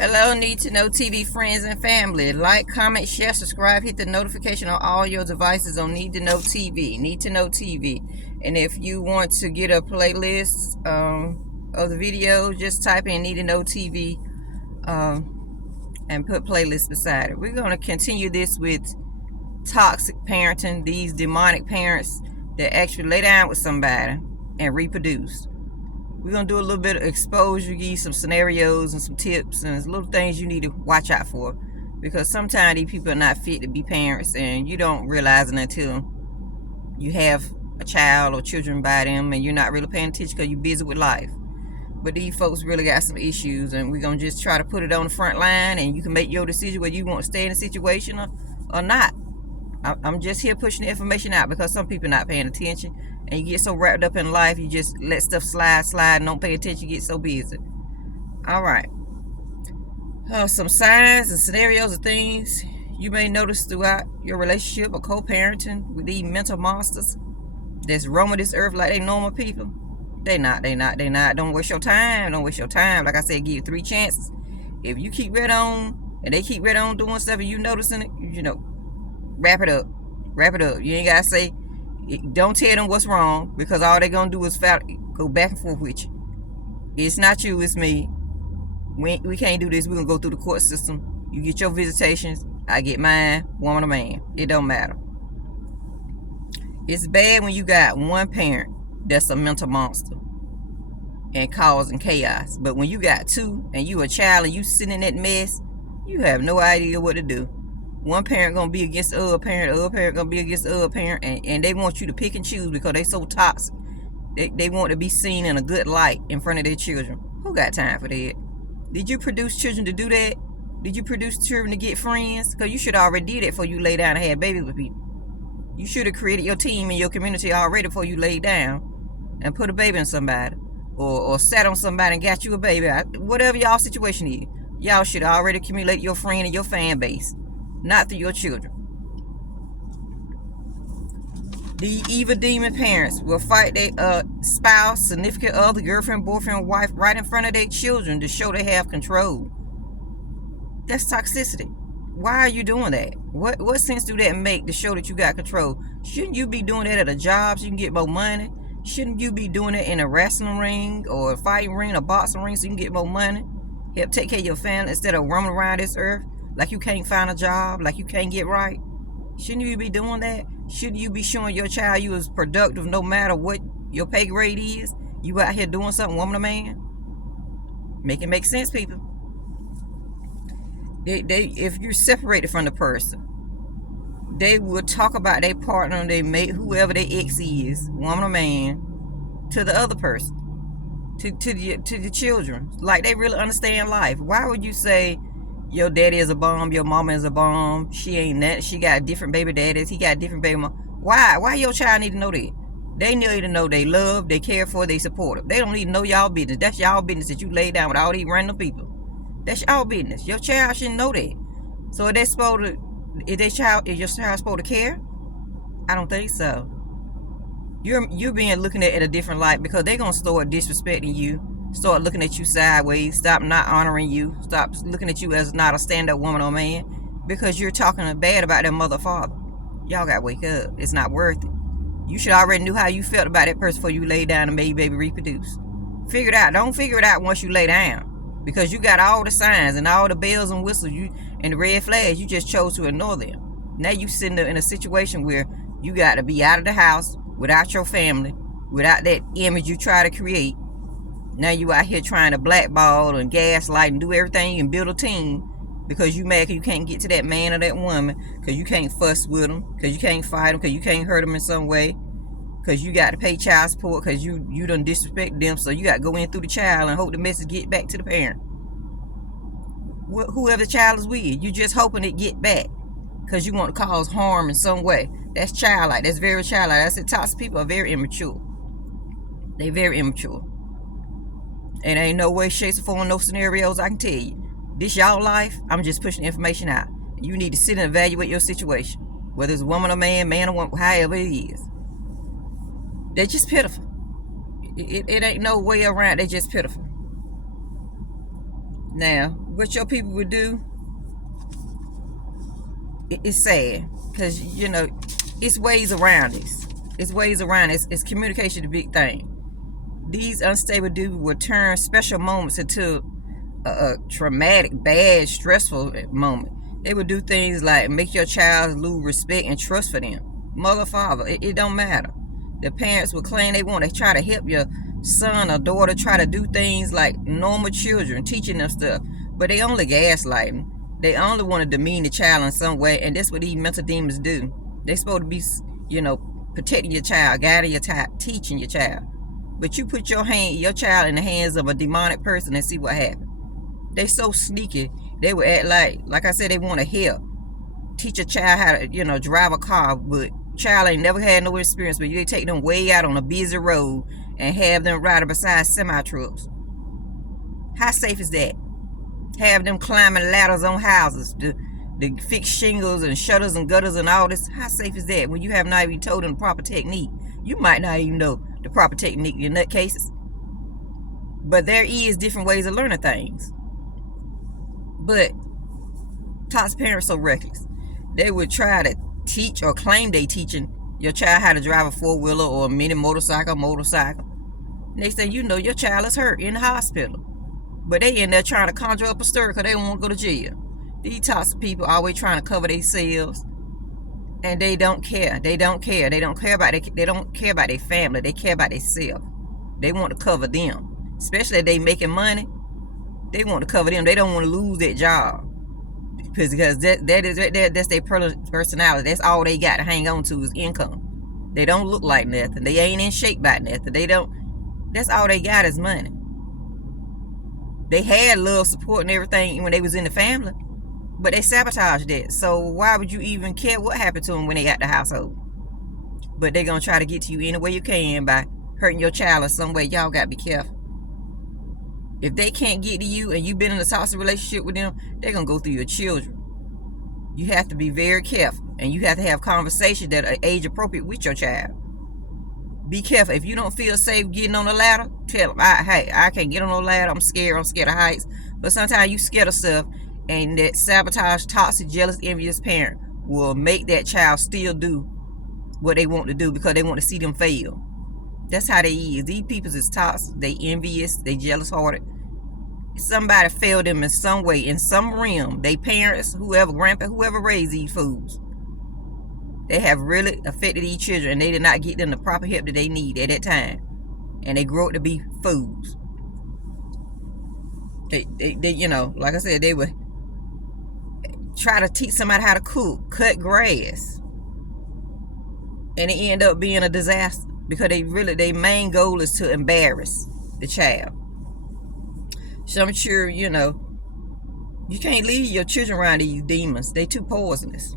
Hello, Need to Know TV friends and family. Like, comment, share, subscribe, hit the notification on all your devices on Need to Know TV. Need to Know TV. And if you want to get a playlist of the videos, just type in Need to Know TV and put playlist beside it. We're going to continue this with toxic parenting, these demonic parents that actually lay down with somebody and reproduce. We're going to do a little bit of exposure, give you some scenarios and some tips and little things you need to watch out for. Because sometimes these people are not fit to be parents and you don't realize it until you have a child or children by them and you're not really paying attention because you're busy with life. But these folks really got some issues and we're going to just try to put it on the front line and you can make your decision whether you want to stay in the situation or not. I'm just here pushing the information out because some people are not paying attention and you get so wrapped up in life, you just let stuff slide and don't pay attention, you get so busy. All right. Some signs and scenarios of things you may notice throughout your relationship or co-parenting with these mental monsters that's roaming this earth like they normal people. They not. Don't waste your time. Like I said, give you 3 chances. If you keep right on and they keep right on doing stuff and you noticing it, wrap it up. You ain't gotta say, don't tell them what's wrong because all they gonna do is go back and forth with you. It's not you, it's me. We can't do this. We're gonna go through the court system. You get your visitations, I get mine, woman or man. It don't matter. It's bad when you got one parent that's a mental monster and causing chaos. But when you got 2 and you a child and you sitting in that mess, you have no idea what to do. One parent gonna be against the other parent, the other parent gonna be against the other parent, and they want you to pick and choose because they so toxic. They want to be seen in a good light in front of their children. Who got time for that? Did you produce children to do that? Did you produce children to get friends? Because you should already did it before you lay down and had babies with people. You should have created your team in your community already before you laid down and put a baby in somebody. Or sat on somebody and got you a baby. Whatever y'all situation is. Y'all should already accumulate your friend and your fan base. Not through your children. The evil demon parents will fight their spouse, significant other, girlfriend, boyfriend, wife right in front of their children to show they have control. That's toxicity. Why are you doing that? What sense do that make to show that you got control? Shouldn't you be doing that at a job so you can get more money? Shouldn't you be doing it in a wrestling ring or a fighting ring, a boxing ring so you can get more money? Help take care of your family instead of roaming around this earth like you can't find a job, like you can't get right? Shouldn't you be doing that? Shouldn't you be showing your child you is productive no matter what your pay grade is? You out here doing something, woman or man? Make it make sense, people. If you're separated from the person, they will talk about their partner, they mate, whoever their ex is, woman or man, to the other person, to the children, like they really understand life. Why would you say your daddy is a bum, your mama is a bum, she ain't that, she got different baby daddies, he got different baby mama? Why your child need to know that? They need to know they love, they care for, they support them. They don't need to know y'all business. That's y'all business that you lay down with all these random people. That's y'all business. Your child shouldn't know that. So is your child supposed to care? I don't think so. You're being looking at it a different light because they're gonna start disrespecting you, start looking at you sideways, stop not honoring you, stop looking at you as not a stand-up woman or man because you're talking bad about their mother or father. Y'all gotta wake up. It's not worth it. You should already knew how you felt about that person before you lay down and made baby reproduce. Figure it out. Don't figure it out once you lay down because you got all the signs and all the bells and whistles and the red flags. You just chose to ignore them. Now you sitting there in a situation where you got to be out of the house without your family, without that image you try to create. Now you out here trying to blackball and gaslight and do everything and build a team because you mad because you can't get to that man or that woman, because you can't fuss with them, because you can't fight them, because you can't hurt them in some way, because you got to pay child support, because you done disrespect them, so you got to go in through the child and hope the message get back to the parent. Whoever the child is with, you just hoping it get back because you want to cause harm in some way. That's childlike. That's very childlike. I said toxic people are very immature. They very immature. And ain't no way, shape, or form, no scenarios I can tell you. This y'all life, I'm just pushing information out. You need to sit and evaluate your situation. Whether it's a woman or man or woman, however it is. They're just pitiful. It ain't no way around. They're just pitiful. Now, what your people would do, it's sad, because it's ways around this. It's ways around it. It's communication, the big thing. These unstable dudes will turn special moments into a traumatic, bad, stressful moment. They would do things like make your child lose respect and trust for them. Mother, father, it don't matter. The parents will claim they want to try to help your son or daughter try to do things like normal children, teaching them stuff, but they only gaslighting. They only want to demean the child in some way, and that's what these mental demons do. They're supposed to be, protecting your child, guiding your child, teaching your child. But you put your child in the hands of a demonic person and see what happens. They so sneaky. They would act like I said, they want to help. Teach a child how to, drive a car, but child ain't never had no experience, but you take them way out on a busy road and have them ride beside semi-trucks. How safe is that? Have them climbing ladders on houses to fix shingles and shutters and gutters and all this. How safe is that when you have not even told them the proper technique? You might not even know the proper technique in nut cases. But there is different ways of learning things. But toxic parents so reckless. They would try to teach or claim they teaching your child how to drive a four-wheeler or a mini motorcycle. Next thing you know, your child is hurt in the hospital. But they in there trying to conjure up a story because they don't want to go to jail. These toxic people always trying to cover themselves, and they don't care. They don't care about their family. They care about themselves. They want to cover them, especially if they making money. They want to cover them. They don't want to lose that job because that's their personality. That's all they got to hang on to is income. They don't look like nothing. They ain't in shape by nothing. That's all they got is money. They had love, support, and everything when they was in the family, but they sabotaged that. So why would you even care what happened to them when they got the household? But they're going to try to get to you any way you can by hurting your child in some way. Y'all got to be careful. If they can't get to you and you've been in a toxic relationship with them, they're going to go through your children. You have to be very careful, and you have to have conversations that are age appropriate with your child. Be careful. If you don't feel safe getting on the ladder, tell them, hey, I can't get on the ladder. I'm scared of heights. But sometimes you scared of stuff, and that sabotage, toxic, jealous, envious parent will make that child still do what they want to do because they want to see them fail. That's how they is. These people is toxic. They envious. They jealous-hearted. Somebody failed them in some way, in some realm. They parents, whoever, grandpa, whoever raised these fools. They have really affected these children, and they did not get them the proper help that they need at that time. And they grow up to be fools. They like I said, they would try to teach somebody how to cook, cut grass. And it end up being a disaster because their main goal is to embarrass the child. So I'm sure, you can't leave your children around these demons. They too poisonous.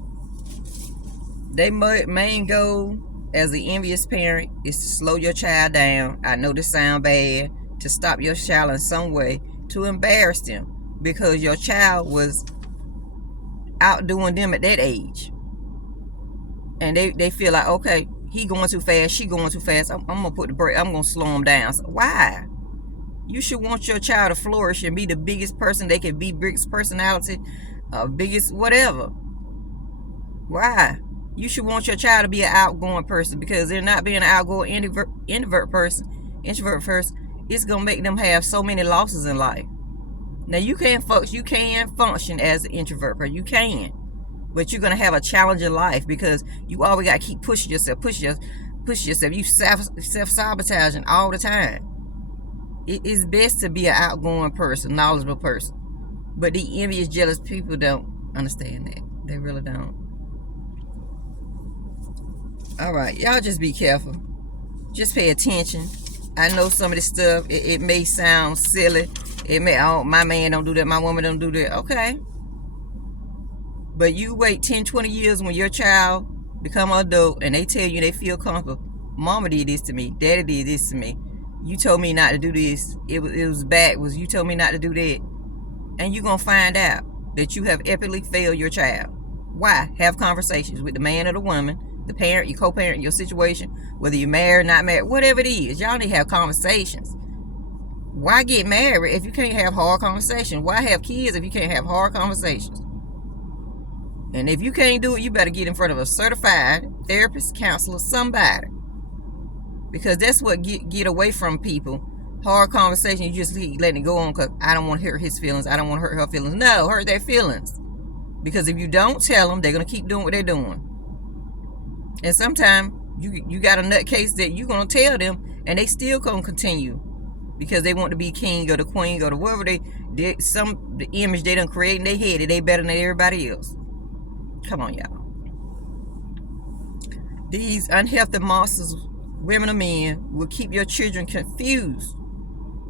Their main goal as an envious parent is to slow your child down. I know this sounds bad. To stop your child in some way. To embarrass them. Because your child was outdoing them at that age. And they feel like, okay, he going too fast, she going too fast. I'm going to put the brake. I'm going to slow him down. So why? You should want your child to flourish and be the biggest person they can be. Biggest personality. Biggest whatever. Why? You should want your child to be an outgoing person, because they're not being an outgoing introvert person, it's going to make them have so many losses in life. Now, you can function as an introvert person. You can. But you're going to have a challenging life because you always got to keep pushing yourself. You self-sabotaging all the time. It is best to be an outgoing person, knowledgeable person. But the envious, jealous people don't understand that. They really don't. All right, y'all just be careful. Just pay attention. I know some of this stuff, it may sound silly. It may, my man don't do that, my woman don't do that. Okay. But you wait 10, 20 years when your child become an adult and they tell you they feel comfortable. Mama did this to me. Daddy did this to me. You told me not to do this. It was backwards. You told me not to do that. And you're going to find out that you have epically failed your child. Why? Have conversations with the man or the woman, the parent, your co-parent, your situation, whether you're married, not married, whatever it is. Y'all need to have conversations. Why get married if you can't have hard conversations? Why have kids if you can't have hard conversations? And if you can't do it, you better get in front of a certified therapist, counselor, somebody. Because that's what get away from people. Hard conversation, you just keep letting it go on because I don't want to hurt his feelings. I don't want to hurt her feelings. No, hurt their feelings. Because if you don't tell them, they're going to keep doing what they're doing. And sometimes you got a nutcase that you're going to tell them and they still going to continue. Because they want to be king or the queen or the whatever the image they done create in their head that they better than everybody else. Come on, y'all. These unhealthy monsters, women or men, will keep your children confused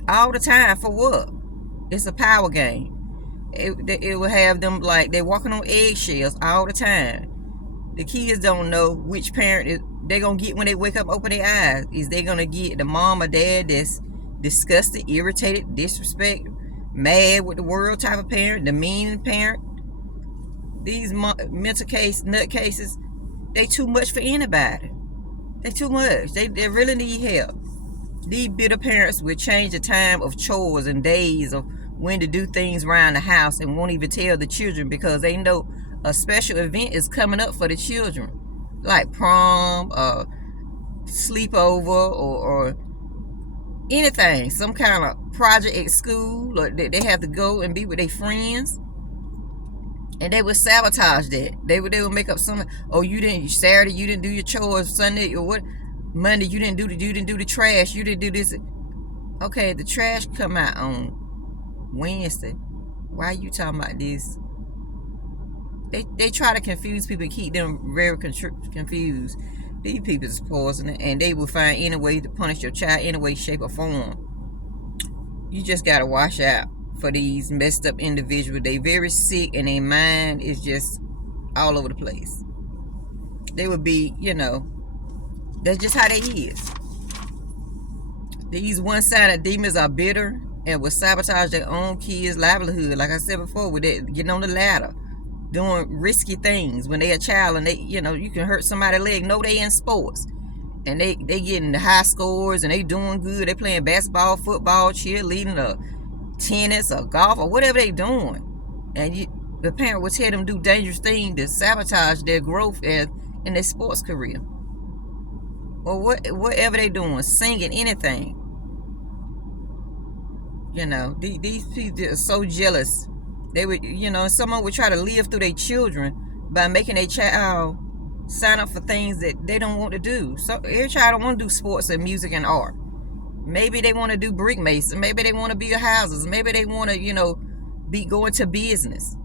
all the time. For what? It's a power game. It will have them like they're walking on eggshells all the time. The kids don't know which parent they're going to get when they wake up, open their eyes. Is they going to get the mom or dad that's disgusted, irritated, disrespect, mad with the world type of parent, the mean parent? These mental nutcases, they too much for anybody. They too much. They really need help. These bitter parents will change the time of chores and days of when to do things around the house and won't even tell the children because they know a special event is coming up for the children, like prom, sleepover, or anything, some kind of project at school, or they have to go and be with their friends. And they would sabotage that. They would make up something. Oh, Saturday you didn't do your chores. Sunday or what? Monday you didn't do the trash. You didn't do this. Okay, the trash come out on Wednesday. Why are you talking about this? They try to confuse people and keep them very confused. These people is poison, and they will find any way to punish your child in any way, shape, or form. You just gotta watch out for these messed up individuals. They very sick and their mind is just all over the place. They would be, that's just how they is. These one-sided demons are bitter and will sabotage their own kids' livelihood. Like I said before, with it, getting on the ladder, doing risky things when they're a child, and you can hurt somebody's leg. No, they in sports, and they getting the high scores, and they doing good. They playing basketball, football, cheerleading, or tennis, or golf, or whatever they doing, and the parent will tell them do dangerous things to sabotage their growth in their sports career, or whatever they doing, singing, anything. These people are so jealous. They would, someone would try to live through their children by making their child sign up for things that they don't want to do. So every child don't want to do sports and music and art. Maybe they want to do brick mason. Maybe they want to build houses. Maybe they want to, be going to business.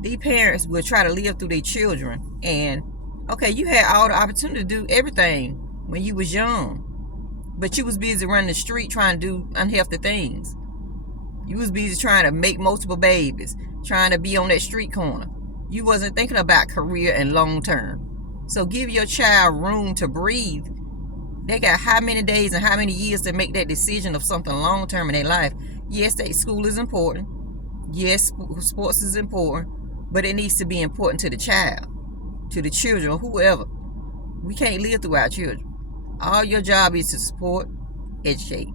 These parents will try to live through their children. And, okay, you had all the opportunity to do everything when you was young. But you was busy running the street trying to do unhealthy things. You was busy trying to make multiple babies, trying to be on that street corner. You wasn't thinking about career and long term. So give your child room to breathe. They got how many days and how many years to make that decision of something long term in their life. Yes, school is important. Yes, sports is important. But it needs to be important to the child, to the children, or whoever. We can't live through our children. All your job is to support, educate.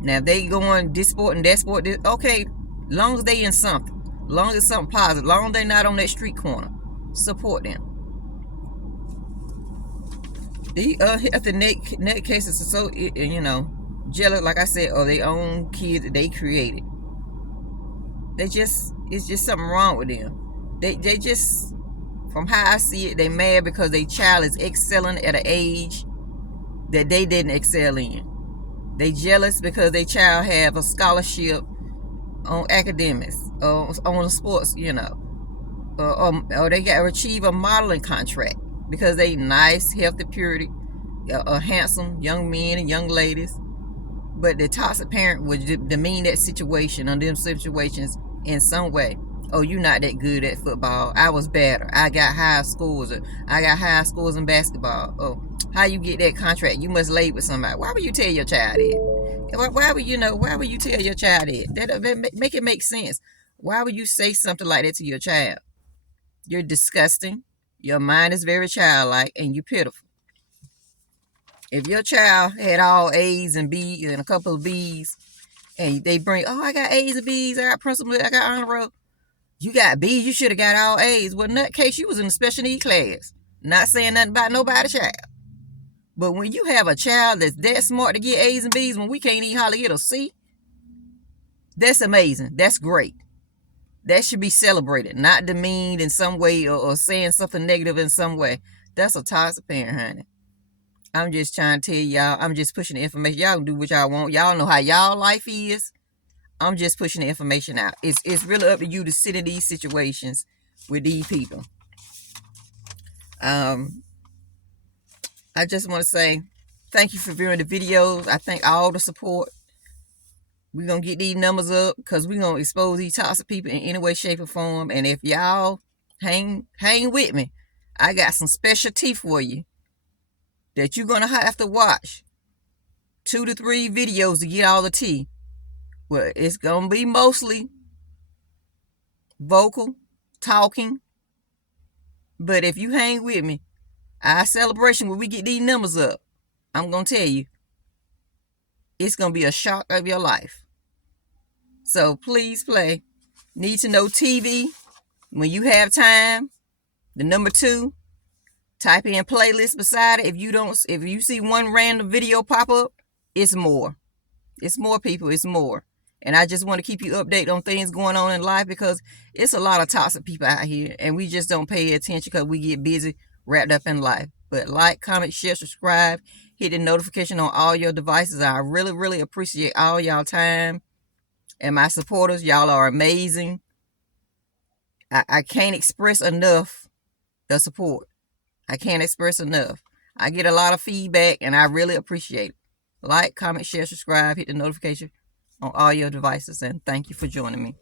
Now, if they going this sport and that sport, okay, long as they in something, long as it's something positive, long as they not on that street corner, support them. The unhealthy net cases are so, jealous, like I said, of their own kids that they created. It's just something wrong with them. They just, from how I see it, they mad because their child is excelling at an age that they didn't excel in. They jealous because their child have a scholarship on academics, on sports, or they got to achieve a modeling contract because they nice, healthy, purity, handsome young men and young ladies. But the toxic parent would demean that situation or them situations in some way. Oh, you're not that good at football. I was better. I got high scores. I got high scores in basketball. Oh, how you get that contract? You must lay with somebody. Why would you tell your child that? Why would you tell your child that? That make it make sense. Why would you say something like that to your child? You're disgusting. Your mind is very childlike, and you're pitiful. If your child had all A's and B's and a couple of B's, And they bring, oh, I got A's and B's, I got principal, I got honor roll. You got B's, you should have got all A's. Well, in that case, you was in a special need class. Not saying nothing about nobody's child. But when you have a child that's that smart to get A's and B's when we can't even hardly get a C, that's amazing. That's great. That should be celebrated, not demeaned in some way or saying something negative in some way. That's a toxic parent, honey. I'm just trying to tell y'all, I'm just pushing the information. Y'all can do what y'all want. Y'all know how y'all life is. I'm just pushing the information out. It's really up to you to sit in these situations with these people. I just want to say thank you for viewing the videos. I thank all the support. We're going to get these numbers up because we're going to expose these toxic people in any way, shape, or form. And if y'all hang with me, I got some special tea for you that you're going to have to watch 2 to 3 videos to get all the tea. Well, it's going to be mostly vocal, talking. But if you hang with me, our celebration when we get these numbers up, I'm going to tell you, it's going to be a shock of your life. So please play Need to Know TV when you have time. The number 2, type in playlist beside it. If you see one random video pop up, it's more. It's more people, it's more. And I just want to keep you updated on things going on in life because it's a lot of toxic people out here and we just don't pay attention because we get busy wrapped up in life. But like, comment, share, subscribe, hit the notification on all your devices. I really, really appreciate all y'all time and my supporters. Y'all are amazing. I can't express enough the support. I can't express enough. I get a lot of feedback and I really appreciate it. Like, comment, share, subscribe, hit the notification on all your devices, and thank you for joining me.